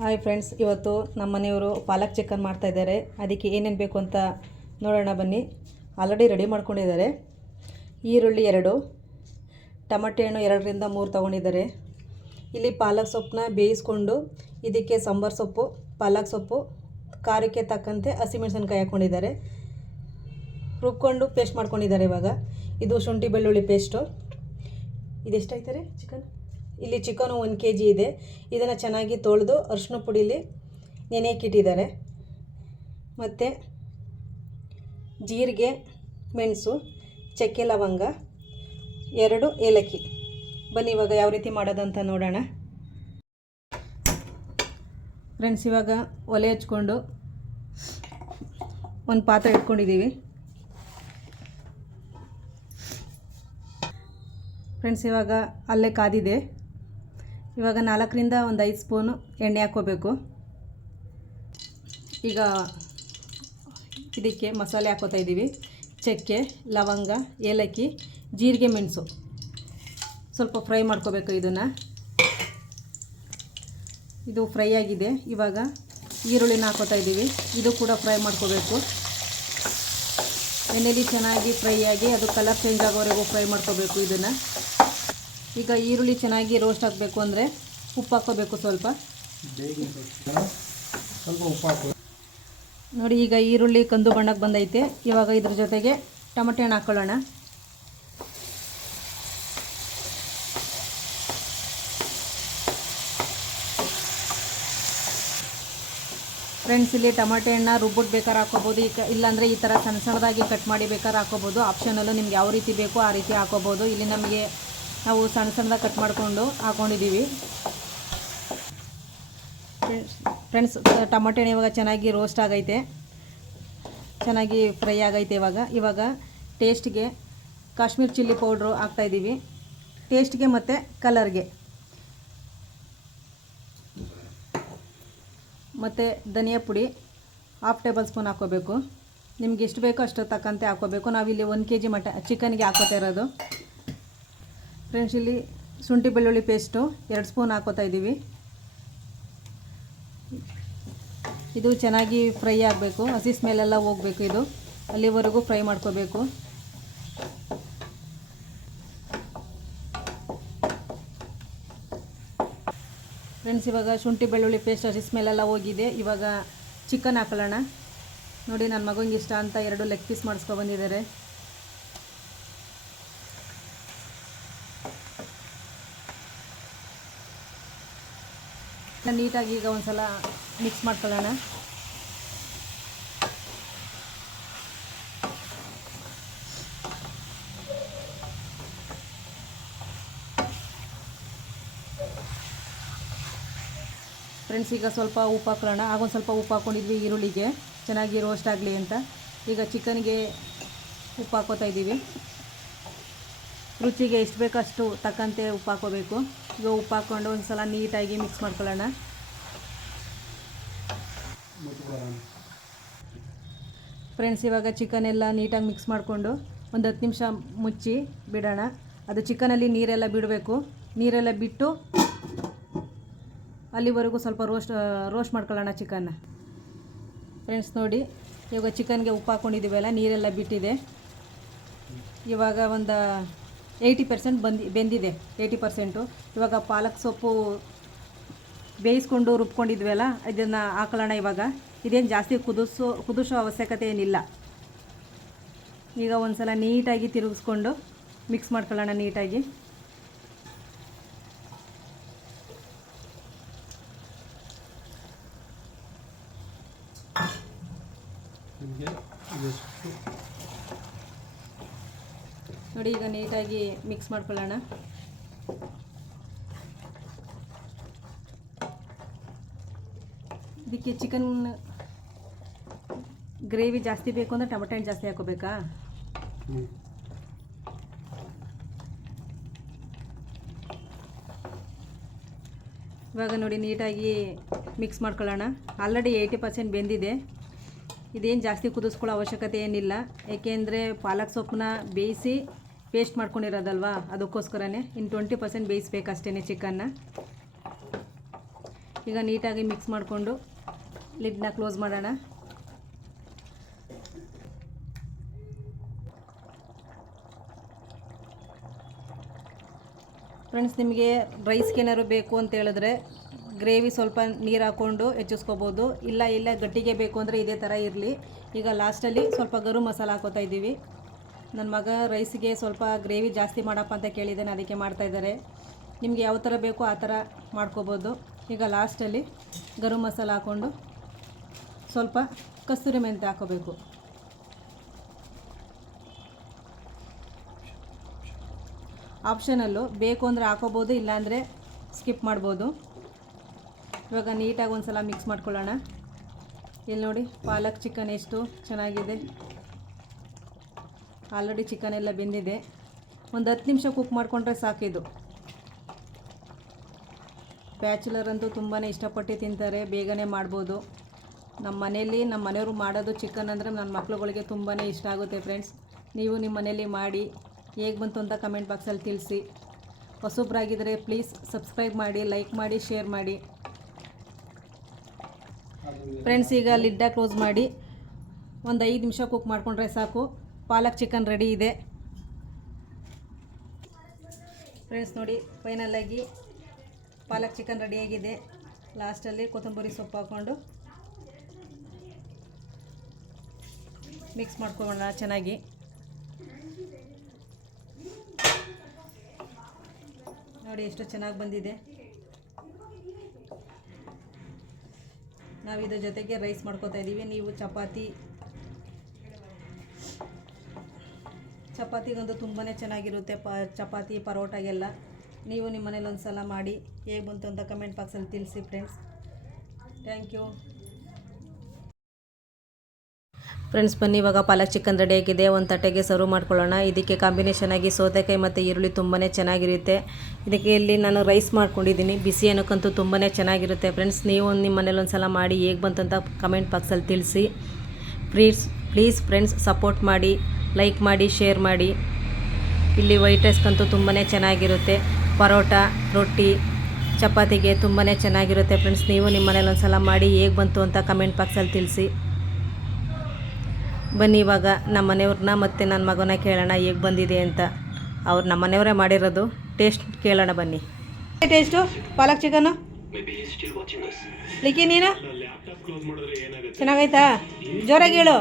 Hi friends, ಇವತ್ತು ನಮ್ಮ ಮನೆಯವರು ಪಾಲಕ್ ಚಿಕನ್ ಮಾಡ್ತಾಯಿದ್ದಾರೆ. ಅದಕ್ಕೆ ಏನೇನು ಬೇಕು ಅಂತ ನೋಡೋಣ ಬನ್ನಿ. ಆಲ್ರೆಡಿ ರೆಡಿ ಮಾಡ್ಕೊಂಡಿದ್ದಾರೆ. ಈರುಳ್ಳಿ 2, ಟೊಮೆಟೊ ಹಣ್ಣು 2ರಿಂದ 3 ತೊಗೊಂಡಿದ್ದಾರೆ. ಇಲ್ಲಿ ಪಾಲಕ್ ಸೊಪ್ಪನ್ನ ಬೇಯಿಸ್ಕೊಂಡು ಇದಕ್ಕೆ ಸಾಂಬಾರು ಸೊಪ್ಪು, ಪಾಲಕ್ ಸೊಪ್ಪು, ಖಾರಕ್ಕೆ ತಕ್ಕಂತೆ ಹಸಿಮೆಣಸಿನ್ಕಾಯಿ ಹಾಕ್ಕೊಂಡಿದ್ದಾರೆ. ರುಬ್ಕೊಂಡು ಪೇಸ್ಟ್ ಮಾಡ್ಕೊಂಡಿದ್ದಾರೆ. ಇವಾಗ ಇದು ಶುಂಠಿ ಬೆಳ್ಳುಳ್ಳಿ ಪೇಸ್ಟು. ಇದೆಷ್ಟಾಯ್ತಾರೆ ಚಿಕನ್? ಇಲ್ಲಿ ಚಿಕನು 1 kg ಇದೆ. ಇದನ್ನು ಚೆನ್ನಾಗಿ ತೊಳೆದು ಅರಿಶಿನ ಪುಡಿಲಿ ನೆನೆಯಕ್ಕಿಟ್ಟಿದ್ದಾರೆ. ಮತ್ತು ಜೀರಿಗೆ, ಮೆಣಸು, ಚಕ್ಕೆ, ಲವಂಗ, 2 ಏಲಕ್ಕಿ. ಬನ್ನಿ ಇವಾಗ ಯಾವ ರೀತಿ ಮಾಡೋದಂತ ನೋಡೋಣ. ಫ್ರೆಂಡ್ಸ್, ಇವಾಗ ಒಲೆ ಹಚ್ಕೊಂಡು ಒಂದು ಪಾತ್ರೆ ಇಟ್ಕೊಂಡಿದ್ದೀವಿ. ಫ್ರೆಂಡ್ಸ್, ಇವಾಗ ಅಲ್ಲೇ ಕಾದಿದೆ. ಇವಾಗ 4ರಿಂದ 5 ಸ್ಪೂನು ಎಣ್ಣೆ ಹಾಕ್ಕೋಬೇಕು. ಈಗ ಇದಕ್ಕೆ ಮಸಾಲೆ ಹಾಕ್ಕೋತಾ ಇದ್ದೀವಿ. ಚಕ್ಕೆ, ಲವಂಗ, ಏಲಕ್ಕಿ, ಜೀರಿಗೆ, ಮೆಣಸು ಸ್ವಲ್ಪ ಫ್ರೈ ಮಾಡ್ಕೋಬೇಕು. ಇದು ಫ್ರೈ ಆಗಿದೆ. ಇವಾಗ ಈರುಳ್ಳಿನ ಹಾಕ್ಕೋತಾ ಇದ್ದೀವಿ. ಇದು ಕೂಡ ಫ್ರೈ ಮಾಡ್ಕೋಬೇಕು. ಎಣ್ಣೆಲಿ ಚೆನ್ನಾಗಿ ಫ್ರೈ ಆಗಿ ಅದು ಕಲರ್ ಚೇಂಜ್ ಆಗೋವರೆಗೂ ಫ್ರೈ ಮಾಡ್ಕೋಬೇಕು. ಈಗ ಈರುಳ್ಳಿ ಚೆನ್ನಾಗಿ ರೋಸ್ಟ್ ಆಗಬೇಕು ಅಂದರೆ ಉಪ್ಪು ಹಾಕ್ಕೋಬೇಕು. ಸ್ವಲ್ಪ ಉಪ್ಪು ನೋಡಿ. ಈಗ ಈರುಳ್ಳಿ ಕಂದು ಬಣ್ಣಕ್ಕೆ ಬಂದೈತೆ. ಇವಾಗ ಇದ್ರ ಜೊತೆಗೆ ಟೊಮೆಟೊ ಹಣ್ಣು ಹಾಕ್ಕೊಳ್ಳೋಣ. ಫ್ರೆಂಡ್ಸ್, ಇಲ್ಲಿ ಟೊಮೆಟೊ ಹಣ್ಣು ರುಬ್ಬಿಟ್ಟು ಬೇಕಾದ್ರೆ ಹಾಕ್ಕೋಬೋದು. ಇಲ್ಲಾಂದರೆ ಈ ಥರ ಸಣ್ಣ ಸಣ್ಣದಾಗಿ ಕಟ್ ಮಾಡಿ ಬೇಕಾದ್ರೆ ಹಾಕ್ಕೋಬೋದು. ಆಪ್ಷನಲ್ಲು ನಿಮ್ಗೆ ಯಾವ ರೀತಿ ಬೇಕೋ ಆ ರೀತಿ ಹಾಕ್ಕೋಬೋದು. ಇಲ್ಲಿ ನಾವು ಸಣ್ಣ ಸಣ್ಣದಾಗಿ ಕಟ್ ಮಾಡಿಕೊಂಡು ಹಾಕ್ಕೊಂಡಿದ್ದೀವಿ. ಫ್ರೆಂಡ್ಸ್, ಟೊಮೆಟೊ ಹಣ್ಣು ಇವಾಗ ಚೆನ್ನಾಗಿ ರೋಸ್ಟ್ ಆಗೈತೆ, ಚೆನ್ನಾಗಿ ಫ್ರೈ ಆಗೈತೆ. ಇವಾಗ ಟೇಸ್ಟ್ಗೆ ಕಾಶ್ಮೀರ್ ಚಿಲ್ಲಿ ಪೌಡ್ರು ಹಾಕ್ತಾಯಿದ್ದೀವಿ. ಟೇಸ್ಟ್ಗೆ ಮತ್ತು ಕಲರ್ಗೆ. ಮತ್ತು ಧನಿಯಾ ಪುಡಿ 1/2 ಟೇಬಲ್ ಸ್ಪೂನ್ ಹಾಕ್ಕೋಬೇಕು. ನಿಮ್ಗೆ ಎಷ್ಟು ಬೇಕೋ ಅಷ್ಟು ತಕ್ಕಂತೆ ಹಾಕ್ಕೋಬೇಕು. ನಾವಿಲ್ಲಿ 1 kg ಚಿಕನ್ಗೆ ಹಾಕ್ಕೋತಾ ಇರೋದು. ಫ್ರೆಂಡ್ಸ್, ಇಲ್ಲಿ ಶುಂಠಿ ಬೆಳ್ಳುಳ್ಳಿ ಪೇಸ್ಟು 2 ಸ್ಪೂನ್ ಹಾಕ್ಕೋತಾ ಇದ್ದೀವಿ. ಇದು ಚೆನ್ನಾಗಿ ಫ್ರೈ ಆಗಬೇಕು. ಹಸಿ ಸ್ಮೆಲ್ಲೆಲ್ಲ ಹೋಗಬೇಕು. ಇದು ಅಲ್ಲಿವರೆಗೂ ಫ್ರೈ ಮಾಡ್ಕೋಬೇಕು. ಫ್ರೆಂಡ್ಸ್, ಇವಾಗ ಶುಂಠಿ ಬೆಳ್ಳುಳ್ಳಿ ಪೇಸ್ಟ್ ಹಸಿ ಸ್ಮೆಲ್ಲೆಲ್ಲ ಹೋಗಿದೆ. ಇವಾಗ ಚಿಕನ್ ಹಾಕೊಳ್ಳೋಣ. ನೋಡಿ, ನನ್ನ ಮಗನಿಗೆ ಇಷ್ಟ ಅಂತ 2 ಲೆಗ್ ಪೀಸ್ ಮಾಡಿಸ್ಕೊಬಂದಿದ್ದಾರೆ. ನೀಟಾಗಿ ಈಗ ಒಂದು ಸಲ ಮಿಕ್ಸ್ ಮಾಡ್ಕೊಳ್ಳೋಣ. ಫ್ರೆಂಡ್ಸ್, ಈಗ ಸ್ವಲ್ಪ ಉಪ್ಪು ಹಾಕೊಳ್ಳೋಣ. ಆಗೊಂದು ಸ್ವಲ್ಪ ಉಪ್ಪು ಹಾಕ್ಕೊಂಡಿದ್ವಿ ಈರುಳ್ಳಿಗೆ ಚೆನ್ನಾಗಿ ರೋಸ್ಟ್ ಆಗಲಿ ಅಂತ. ಈಗ ಚಿಕನ್ಗೆ ಉಪ್ಪು ಹಾಕ್ಕೋತಾ ಇದ್ದೀವಿ. ರುಚಿಗೆ ಎಷ್ಟು ಬೇಕೋ ಅಷ್ಟು ತಕ್ಕಂತೆ ಉಪ್ಪು ಹಾಕ್ಕೋಬೇಕು. ಈಗ ಉಪ್ಪು ಹಾಕ್ಕೊಂಡು ಒಂದು ಸಲ ನೀಟಾಗಿ ಮಿಕ್ಸ್ ಮಾಡ್ಕೊಳ್ಳೋಣ. ಫ್ರೆಂಡ್ಸ್, ಇವಾಗ ಚಿಕನ್ ಎಲ್ಲ ನೀಟಾಗಿ ಮಿಕ್ಸ್ ಮಾಡಿಕೊಂಡು ಒಂದು 10 ನಿಮಿಷ ಮುಚ್ಚಿ ಬಿಡೋಣ. ಅದು ಚಿಕನಲ್ಲಿ ನೀರೆಲ್ಲ ಬಿಡಬೇಕು. ನೀರೆಲ್ಲ ಬಿಟ್ಟು ಅಲ್ಲಿವರೆಗೂ ಸ್ವಲ್ಪ ರೋಸ್ಟ್ ಮಾಡ್ಕೊಳ್ಳೋಣ ಚಿಕನ್ನ. ಫ್ರೆಂಡ್ಸ್, ನೋಡಿ, ಇವಾಗ ಚಿಕನ್ಗೆ ಉಪ್ಪು ಹಾಕ್ಕೊಂಡಿದ್ದೀವಲ್ಲ, ನೀರೆಲ್ಲ ಬಿಟ್ಟಿದೆ. ಇವಾಗ ಒಂದು 80% ಬೆಂದಿದೆ. 80%. ಇವಾಗ ಪಾಲಕ್ ಸೊಪ್ಪು ಬೇಯಿಸ್ಕೊಂಡು ರುಬ್ಕೊಂಡಿದ್ವಲ್ಲ, ಇದನ್ನು ಹಾಕೊಳ್ಳೋಣ. ಇವಾಗ ಇದೇನು ಜಾಸ್ತಿ ಕುದಿಸೋ ಅವಶ್ಯಕತೆ ಏನಿಲ್ಲ. ಈಗ ಒಂದು ಸಲ ನೀಟಾಗಿ ತಿರುಗಿಸ್ಕೊಂಡು ಮಿಕ್ಸ್ ಮಾಡ್ಕೊಳ್ಳೋಣ ನೀಟಾಗಿ. ನೋಡಿ, ಈಗ ನೀಟಾಗಿ ಮಿಕ್ಸ್ ಮಾಡ್ಕೊಳ್ಳೋಣ. ಇದಕ್ಕೆ ಚಿಕನ್ ಗ್ರೇವಿ ಜಾಸ್ತಿ ಬೇಕು ಅಂದರೆ ಟೊಮೆಟೊ ಹಣ್ಣು ಜಾಸ್ತಿ ಹಾಕೋಬೇಕಾ? ಇವಾಗ ನೋಡಿ ನೀಟಾಗಿ ಮಿಕ್ಸ್ ಮಾಡ್ಕೊಳ್ಳೋಣ. ಆಲ್ರೆಡಿ 80% ಬೆಂದಿದೆ. ಇದೇನು ಜಾಸ್ತಿ ಕುದಿಸ್ಕೊಳ್ಳೋ ಅವಶ್ಯಕತೆ ಏನಿಲ್ಲ. ಏಕೆಂದರೆ ಪಾಲಕ್ ಸೊಪ್ಪನ್ನ ಬೇಯಿಸಿ ಪೇಸ್ಟ್ ಮಾಡ್ಕೊಂಡಿರೋದಲ್ವ, ಅದಕ್ಕೋಸ್ಕರನೇ. ಇನ್ನು 20% ಬೇಯಿಸ್ಬೇಕಷ್ಟೇ ಚಿಕನ್ನ. ಈಗ ನೀಟಾಗಿ ಮಿಕ್ಸ್ ಮಾಡಿಕೊಂಡು ಲಿಡ್ನ ಕ್ಲೋಸ್ ಮಾಡೋಣ. ಫ್ರೆಂಡ್ಸ್, ನಿಮಗೆ ರೈಸ್ಗೆ ಏನಾದ್ರು ಬೇಕು ಅಂತ ಹೇಳಿದ್ರೆ ಗ್ರೇವಿ ಸ್ವಲ್ಪ ನೀರು ಹಾಕ್ಕೊಂಡು ಹೆಚ್ಚಿಸ್ಕೋಬೋದು. ಇಲ್ಲ ಗಟ್ಟಿಗೆ ಬೇಕು ಅಂದರೆ ಇದೇ ಥರ ಇರಲಿ. ಈಗ ಲಾಸ್ಟಲ್ಲಿ ಸ್ವಲ್ಪ ಗರಂ ಮಸಾಲ ಹಾಕೋತಾ ಇದ್ದೀವಿ. ನನ್ನ ಮಗ ರೈಸ್ಗೆ ಸ್ವಲ್ಪ ಗ್ರೇವಿ ಜಾಸ್ತಿ ಮಾಡಪ್ಪ ಅಂತ ಕೇಳಿದ್ದೇನೆ, ಅದಕ್ಕೆ ಮಾಡ್ತಾಯಿದ್ದಾರೆ. ನಿಮಗೆ ಯಾವ ಥರ ಬೇಕೋ ಆ ಥರ ಮಾಡ್ಕೋಬೋದು. ಈಗ ಲಾಸ್ಟಲ್ಲಿ ಗರಂ ಮಸಾಲ ಹಾಕ್ಕೊಂಡು ಸ್ವಲ್ಪ ಕಸ್ತೂರಿ ಮೆಂತ್ಯ ಹಾಕೋಬೇಕು. ಆಪ್ಷನಲ್ಲು, ಬೇಕು ಅಂದರೆ ಹಾಕೋಬೋದು, ಇಲ್ಲಾಂದರೆ ಸ್ಕಿಪ್ ಮಾಡ್ಬೋದು. ಇವಾಗ ನೀಟಾಗಿ ಒಂದು ಸಲ ಮಿಕ್ಸ್ ಮಾಡ್ಕೊಳ್ಳೋಣ. ಇಲ್ಲಿ ನೋಡಿ ಪಾಲಕ್ ಚಿಕನ್ ಎಷ್ಟು ಚೆನ್ನಾಗಿದೆ. ಆಲ್ರೆಡಿ ಚಿಕನ್ ಎಲ್ಲ ಬೆಂದಿದೆ. ಒಂದು 10 ನಿಮಿಷ ಕುಕ್ ಮಾಡಿಕೊಂಡ್ರೆ ಸಾಕಿದು. ಬ್ಯಾಚುಲರ್ ಅಂತೂ ತುಂಬಾ ಇಷ್ಟಪಟ್ಟು ತಿಂತಾರೆ, ಬೇಗನೆ ಮಾಡ್ಬೋದು. ನಮ್ಮ ಮನೆಯವರು ಮಾಡೋದು ಚಿಕನ್ ಅಂದರೆ ನನ್ನ ಮಕ್ಳುಗಳಿಗೆ ತುಂಬಾ ಇಷ್ಟ ಆಗುತ್ತೆ. ಫ್ರೆಂಡ್ಸ್, ನೀವು ನಿಮ್ಮ ಮನೇಲಿ ಮಾಡಿ ಹೇಗೆ ಬಂತು ಅಂತ ಕಮೆಂಟ್ ಬಾಕ್ಸಲ್ಲಿ ತಿಳಿಸಿ. ಹೊಸಬ್ರಾಗಿದ್ದರೆ ಪ್ಲೀಸ್ ಸಬ್ಸ್ಕ್ರೈಬ್ ಮಾಡಿ, ಲೈಕ್ ಮಾಡಿ, ಶೇರ್ ಮಾಡಿ. ಫ್ರೆಂಡ್ಸ್, ಈಗ ಲಿಡ್ಡ ಕ್ಲೋಸ್ ಮಾಡಿ ಒಂದು 5 ನಿಮಿಷ ಕುಕ್ ಮಾಡಿಕೊಂಡ್ರೆ ಸಾಕು. ಪಾಲಕ್ ಚಿಕನ್ ರೆಡಿ ಇದೆ. ಫ್ರೆಂಡ್ಸ್ ನೋಡಿ, ಫೈನಲಾಗಿ ಪಾಲಕ್ ಚಿಕನ್ ರೆಡಿಯಾಗಿದೆ. ಲಾಸ್ಟಲ್ಲಿ ಕೊತ್ತಂಬರಿ ಸೊಪ್ಪು ಹಾಕ್ಕೊಂಡು ಮಿಕ್ಸ್ ಮಾಡ್ಕೊಳ್ಳೋಣ ಚೆನ್ನಾಗಿ. ನೋಡಿ ಎಷ್ಟು ಚೆನ್ನಾಗಿ ಬಂದಿದೆ. ನಾವು ಇದ್ರ ಜೊತೆಗೆ ರೈಸ್ ಮಾಡ್ಕೊತಾ ಇದ್ದೀವಿ. ನೀವು ಚಪಾತಿಗಂತೂ ತುಂಬಾ ಚೆನ್ನಾಗಿರುತ್ತೆ. ಚಪಾತಿ ಪರೋಟಾಗೆಲ್ಲ ನೀವು ನಿಮ್ಮ ಮನೇಲಿ ಒಂದು ಸಲ ಮಾಡಿ ಹೇಗೆ ಬಂತು ಅಂತ ಕಮೆಂಟ್ ಬಾಕ್ಸಲ್ಲಿ ತಿಳಿಸಿ. Friends, thank you. ಫ್ರೆಂಡ್ಸ್, ಬನ್ನಿ ಇವಾಗ ಪಾಲಕ್ ಚಿಕನ್ ರೆಡಿಯಾಗಿದೆ. ಒಂದು ತಟ್ಟೆಗೆ ಸರ್ವ್ ಮಾಡ್ಕೊಳ್ಳೋಣ. ಇದಕ್ಕೆ ಕಾಂಬಿನೇಷನ್ ಆಗಿ ಸೌತೆಕಾಯಿ ಮತ್ತು ಈರುಳ್ಳಿ ತುಂಬಾ ಚೆನ್ನಾಗಿರುತ್ತೆ. ಇದಕ್ಕೆ ಇಲ್ಲಿ ನಾನು ರೈಸ್ ಮಾಡ್ಕೊಂಡಿದ್ದೀನಿ. ಬಿಸಿ ಅನ್ನೋಕ್ಕಂತೂ ತುಂಬಾ ಚೆನ್ನಾಗಿರುತ್ತೆ. ಫ್ರೆಂಡ್ಸ್, ನೀವು ನಿಮ್ಮ ಮನೇಲಿ ಒಂದು ಸಲ ಮಾಡಿ ಹೇಗೆ ಬಂತು ಅಂತ ಕಮೆಂಟ್ ಬಾಕ್ಸಲ್ಲಿ ತಿಳಿಸಿ. ಪ್ಲೀಸ್ ಫ್ರೆಂಡ್ಸ್, ಸಪೋರ್ಟ್ ಮಾಡಿ, ಲೈಕ್ ಮಾಡಿ, ಶೇರ್ ಮಾಡಿ. ಇಲ್ಲಿ ವೈಟ್ ರೈಸ್ಗಂತೂ ತುಂಬಾ ಚೆನ್ನಾಗಿರುತ್ತೆ. ಪರೋಟ, ರೊಟ್ಟಿ, ಚಪಾತಿಗೆ ತುಂಬಾ ಚೆನ್ನಾಗಿರುತ್ತೆ. ಫ್ರೆಂಡ್ಸ್, ನೀವು ನಿಮ್ಮ ಮನೇಲಿ ಒಂದು ಸಲ ಮಾಡಿ ಹೇಗೆ ಬಂತು ಅಂತ ಕಮೆಂಟ್ ಬಾಕ್ಸಲ್ಲಿ ತಿಳಿಸಿ. ಬನ್ನಿ ಇವಾಗ ನಮ್ಮ ಮನೆಯವ್ರನ್ನ ಮತ್ತು ನನ್ನ ಮಗನ ಕೇಳೋಣ ಹೇಗೆ ಬಂದಿದೆ ಅಂತ. ಅವ್ರು ನಮ್ಮ ಮನೆಯವರೇ ಮಾಡಿರೋದು. ಟೇಸ್ಟ್ ಕೇಳೋಣ ಬನ್ನಿ. ಟೇಸ್ಟು ಪಾಲಕ್ ಚಿಕನ್ನು ಲಿಕ್ಕಿ ನೀನು ಚೆನ್ನಾಗೈತಾ? ಜೋರಾಗಿ ಹೇಳು.